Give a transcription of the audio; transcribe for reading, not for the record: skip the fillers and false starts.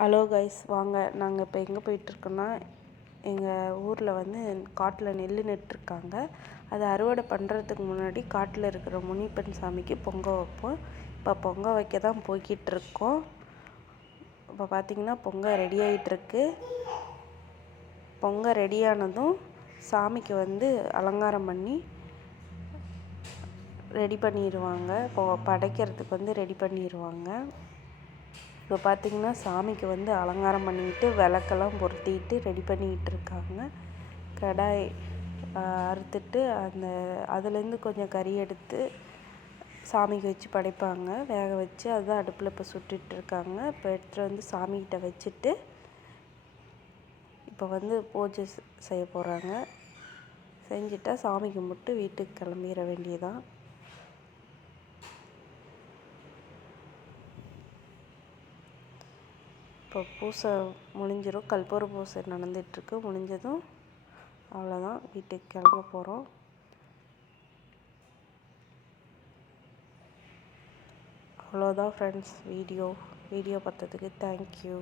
Hello guys, வாங்க. நாங்கள் இப்போ எங்கே போயிட்டுருக்கோன்னா, எங்கள் ஊரில் வந்து காட்டில் நெல் நட்டுருக்காங்க. அதை அறுவடை பண்ணுறதுக்கு முன்னாடி காட்டில் இருக்கிற முனிப்பன் சாமிக்கு பொங்க வைப்போம். இப்போ பொங்க வைக்க தான் போய்கிட்டுருக்கோம். இப்போ பார்த்திங்கன்னா பொங்க ரெடி ஆகிட்டுருக்கு. பொங்க ரெடியானதும் சாமிக்கு வந்து அலங்காரம் பண்ணி ரெடி பண்ணிடுவாங்க. இப்போ படைக்கிறதுக்கு வந்து ரெடி பண்ணிடுவாங்க. இப்போ பார்த்திங்கன்னா சாமிக்கு வந்து அலங்காரம் பண்ணிக்கிட்டு விளக்கெல்லாம் பொருத்திட்டு ரெடி பண்ணிக்கிட்டு இருக்காங்க. கடாய் அறுத்துட்டு அதுலேருந்து கொஞ்சம் கறி எடுத்து சாமிக்கு வச்சு படைப்பாங்க, வேக வச்சு. அதுதான் அடுப்பில் இப்போ சுட்டுட்ருக்காங்க. இப்போ எடுத்துகிட்டு வந்து சாமிகிட்ட வச்சுட்டு இப்போ வந்து பூஜை செய்ய போகிறாங்க. செஞ்சுட்டா சாமி கும்பிட்டு வீட்டுக்கு கிளம்பிட வேண்டியதான். இப்போ பூசை முடிஞ்சிடும். கற்பூர பூசை நடந்துகிட்ருக்கு. முடிஞ்சதும் அவ்வளோதான், வீட்டுக்கு கிளம்ப போகிறோம். அவ்வளோதான் ஃப்ரெண்ட்ஸ். வீடியோ பார்த்ததுக்கு தேங்க்யூ.